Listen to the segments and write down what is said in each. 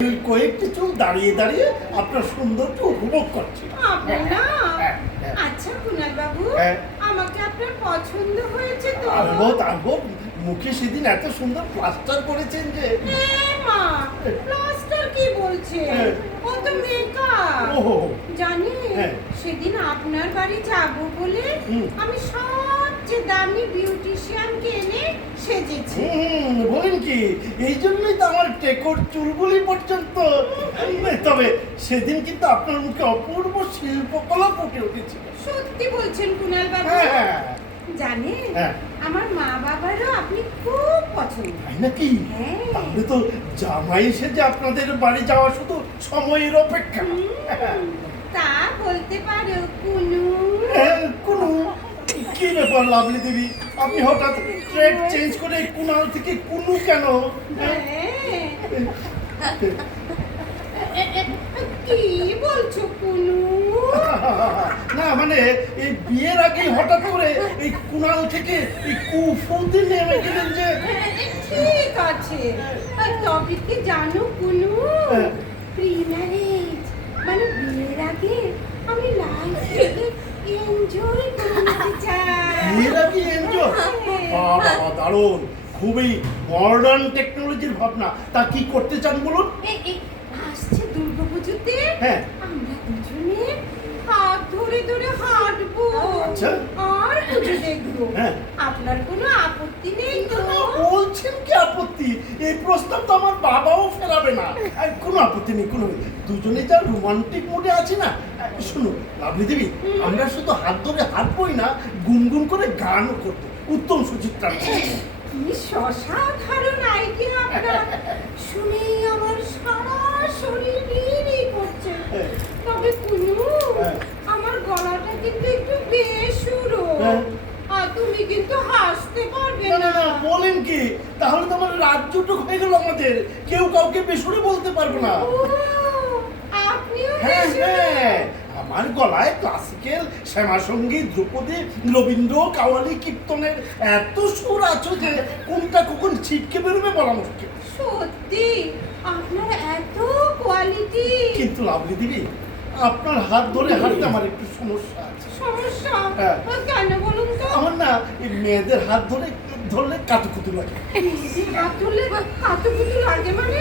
কয়েকটি চুল দাঁড়িয়ে দাঁড়িয়ে আপনার সৌন্দর্য উপভোগ করছি। আচ্ছা কুনাল বাবু, আমাকে আপনার পছন্দ হয়েছে তো? আনবো মুখে সেদিন এত সুন্দর প্লাস্টার করেছেন যে। মা, প্লাস্টার কি বলছে? ও তো মেকআপ। জানি সেদিন আপনার বাড়ি যাব বলে আমি সবচেয়ে দামি বিউটিশিয়ানকে এনে সেজেছি। বলেন কি? এই জন্যই তো আমার টেকর চুলগুলি পর্যন্ত। তবে সেদিন কিন্তু আপনার মুখে অপূর্ব শিল্পকলা ফুটে উঠেছিল। সত্যি বলছেন কুনাল বাবু? জানেন আমার মা বাবারও আপনি খুব পছন্দ। তাই নাকি? তাহলে তো জামাই সেজে আপনাদের বাড়ি যাওয়া শুধু সময়ের অপেক্ষা। তা বলতে পারো কুনু। কুনু? কি ব্যাপার লাভলি দেবী, আপনি হঠাৎ ট্রেড চেঞ্জ করে কুনাল থেকে কুনু কেন? কি বলছো কুনু? না মানে এই বিয়ের আগেই হঠাৎ করে এই কুনাল থেকে এই কুফুতে নেমে গেলেন যে। ঠিক আছে, তবে কি জানো কুনু, প্রি ম্যারেজ মানে বিয়ের আগে আমি লাইফটাকে এনজয় করতে চাই। বিয়ের আগে এনজয়? বাবা দারুণ, খুবই মডার্ন টেকনোলজির ভাবনা। তা কি করতে চান বলুন? আসছে দুর্গাপুজোতে আমরা দুজনে হাত ধরে ধরে হাঁটবো। আচ্ছা, আর পুজো দেখবো। আপনার কোনো আপত্তি নেই তো? বলছেন কি আপত্তি? এই প্রস্তাব তো আমার বাবাও ফেরাবে না। কোনো আপত্তি নেই, কোনো। দুজনে যা রোমান্টিক মুডে আছি না। শুনুন লাভলি দেবী, আমরা শুধু হাত ধরে হাঁটবই না, গুনগুন করে গানও করবো উত্তম সুচিত্রা। কি অসাধারণ আইডিয়া আপনার! শুনেই আমার সারা শরীর রিরি করছে। তবে কুনু, আমার গলাটা কিন্তু একটু বেসুরো। আর তুমি কিন্তু হাসতে পারবে না। বলেন কি? তাহলে তো আমার রাজ্যটুক হয়ে গেল আমাদের। কেউ কাউকে বেসুরে বলতে পারবো না। আপনিও আমার গলায় ক্লাসিক্যাল, শ্যামাসঙ্গীত, ধ্রুপদী, রবীন্দ্র, কাওয়ালি, কীর্তনের এত সুর আছে যে কোনটা কখন ছিটকে বেরোবে বলা মুশকিল। সত্যি আপনার এত কোয়ালিটি। কিন্তু লাভলি দিদি, আপনার হাত ধরে হাঁটতে আমার একটু সমস্যা আছে। সমস্যা? কেন বলুন তো? আমার না এই মেয়েদের হাত ধরলে কাতুকুতু লাগে। হাত ধরলে কাতুকুতু লাগে মানে?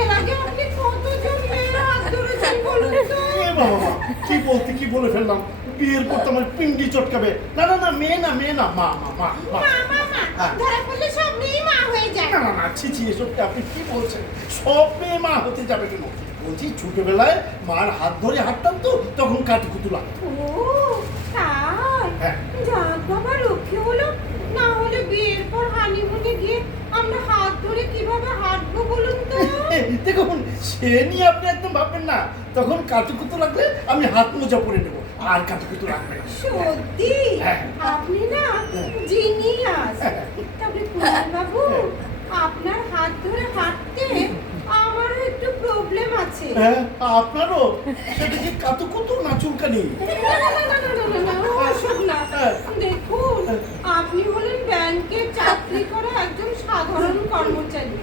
এর আগে আপনি কতজন মেয়ের হাত ধরেছেন বলুন তো? বাবা, কি বলে ফেললাম। বিয়ের পর তো আমার পিন্ডি চটকাবে। না, মেয়ে না, মা। ধরা পড়লে সব মেয়ে মা হয়ে যায়। না, ছি, এসবটা আপনি কি বলছেন? সব মেয়ে মা হতে যাবে কেন? বলছি ছোটবেলায় মার হাত ধরে হাঁটতাম তো, তখন কাতুকুতু লাগতো। তাই? যাক বাবা, রক্ষে হলো। না হলে বিয়ের পর হানিমুনে গিয়ে আমরা হাত ধরে কিভাবে হাঁটবো বলুন তো? দেখুন, সে নিয়ে আপনি একদম ভাববেন না। তখন কাতুকুতু লাগলে আমি হাত মোজা পরে নেবো, আর কাতুকুতু লাগবে না। সত্যি আপনি না জিনিয়াস। তবে কুনাল বাবু, আপনার হাত ধরে হাঁটতে আমারও একটু প্রবলেম আছে। আপনারও? সেটা কি কাতুকুতু না চুলকানি? না, দেখুন, আপনি হলেন ব্যাংকে চাকরি করা একজন সাধারণ কর্মচারী,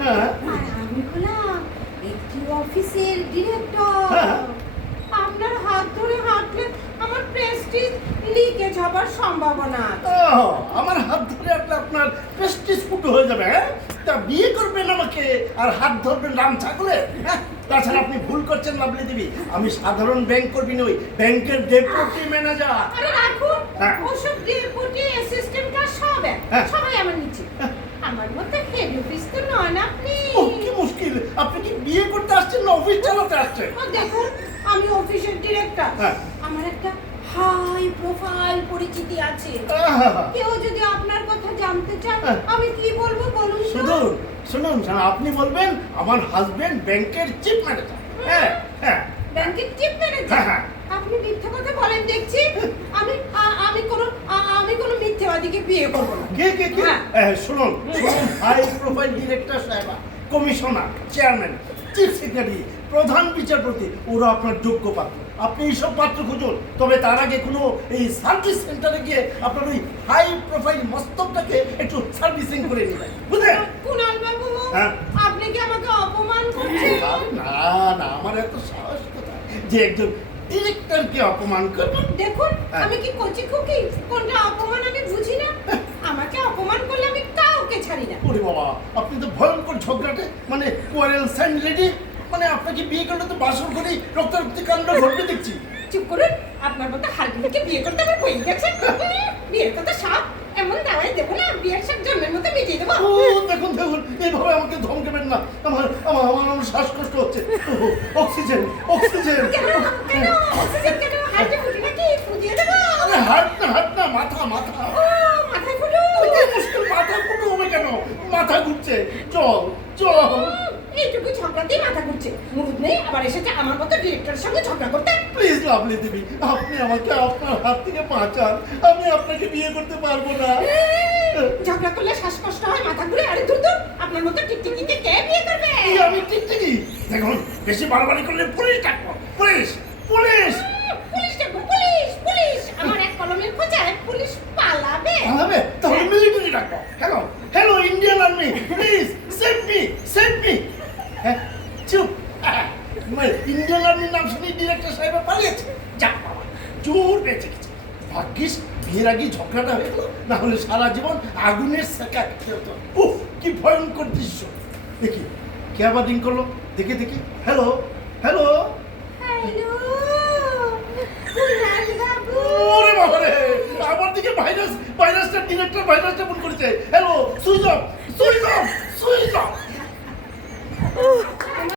আর আমি হলাম একটি অফিসের ডিরেক্টর। আপনার হাত ধরে হাঁটলে আমার প্রেস্টিজ লিকেজ হবার সম্ভাবনা আছে। আমার হাত ধরে হাঁটলে আপনার প্রেস্টিজ ফুটো হয়ে যাবে। তা বিয়ে করবেন আমাকে আর হাত ধরবেন রাম ছাগলে? তাছাড়া আপনি ভুল করছেন লাভলি দেবী। আমি সাধারণ ব্যাংক কর্মী নই, ব্যাংকের ডেপুটি ম্যানেজার। আরে রাখুন, ওসব ডেপুটি অ্যাসিস্ট্যান্ট আর সবাই আমার নিচে। আমার মতো হেড অফিস তো নন আপনি। কি মুশকিল! আপনি কি বিয়ে করতে আসছেন না অফিস চালাতে আসছেন? দেখুন, আমি অফিসের ডিরেক্টর। আমার একটা হাই প্রোফাইল পরিচিতি আছে। কেউ যদি আপনার কথা জানতে চায় আমি কি বলবো বলুন তো? শুনুন, আপনি বলবেন আমার হাজবেন্ড ব্যাংকের চিফ ম্যানেজার। ব্যাংকের চিফ ম্যানেজার? আপনি মিথ্যা কথা বলেন দেখছি। আমি কোনো মিথ্যাবাদীকে বিয়ে করব না। শুনুন, হাই প্রোফাইল ডিরেক্টর সাহেবা, কমিশনার, চেয়ারম্যান, চিফ সেক্রেটারি, প্রধান বিচারপতি, ওরা আপনার যোগ্য পাত্র। আপনি এইসব পাত্র খুঁজুন। তবে তার আগে কোনো এই সার্ভিস সেন্টারে গিয়ে আপনার ওই হাই প্রোফাইল মস্তকটাকে একটু সার্ভিসিং করে নেবেন, বুঝলেন? কুনাল বাবু, হ্যাঁ। আপনি কি আমাকে অপমান করছেন? না না, আমার এত সাহস কোথায় যে একজন ডিরেক্টরকে অপমান করবো? দেখুন, হ্যাঁ। আমি কি কচি খুকি? কোনটা অপমান আমি বুঝি না। আমাকে অপমান করলে আমি কাউকে ছাড়ি না। ওরে বাবা, আপনি তো ভয়ঙ্কর ঝগড়াটে, মানে কোয়ারেল সাইন লেডি। মানে আপনাকে বিয়ে করলে তো বাসর করে রক্তারক্তি কাণ্ড ঘটবে দেখছি। চুপ করুন, আপনার মতো হালকিকে বিয়ে করতে আমার হয়ে গেছে। বিয়ের কথা সাপ এমন দাঁড়াই দেবো না, বিয়ের সব জন্মের মতো মিটিয়ে দেবো। ও দেখুন দেখুন, এইভাবে আমাকে ধমকাবেন না। আমার আমার আমার শ্বাসকষ্ট হচ্ছে। Oxygen oxygen. কেন কেন অক্সিজেন কেন? হার্টে ফুটি নাকি? ফুটিয়ে দেবো। আরে হাট না, মাথা মাথা। ও, মাথায় ফুটো। কি মুশকিল, মাথা ফুটো হবে কেন? মাথা ঘুরছে। চল চল। এইটুকু ঝগড়াতেই মাথা ঘুরছে। মুরুদ নেই, আবার এসেছে আমার মতো ডিরেক্টরের সঙ্গে ঝগড়া করতে। প্লিজ লাভলি দেবী, আপনি আমাকে আপনার হাত থেকে বাঁচান। আমি আপনাকে বিয়ে করতে পারবো না। ঝগড়া করলে শ্বাসকষ্ট হয়, মাথা ঘুরে। আরে দূর দূর, আপনার মতো টিকটিকিকে কে বিয়ে করবে? এই আমি টিকটিকি। দেখুন, বেশি বাড়াবাড়ি করলে পুলিশ ডাকবো। Police police. পুলিশ ডাকবো, পুলিশ পুলিশ। আমার এক কলমের খোঁচায় পুলিশ পালাবে। পালাবে? তাহলে মিলিটারি ডাকবো। Hello hello, Indian army, please save me save me. হ্যাঁ, চুপ। ইন্ডিয়ান আর্মির নাম শুনি ডিরেক্টর সাহেব পালিয়েছে। যাক বাবা, জোর বেঁচে গেছে। ভাগ্যিস বিয়ের আগে ঝগড়াটা হয়ে গেল, না হলে সারা জীবন আগুনের সেকা খেতে হতো। উফ, ভয়ঙ্কর দৃশ্য। দেখি কে আবার রিং করলো, দেখি দেখি। Hello hello. হ্যালো কুনাল বাবু। ওরে বাবা রে, আমার দিকে ভাইরাসটা ডিরেক্টর ভাইরাসটা ফোন করেছে। Hello, switch off switch off.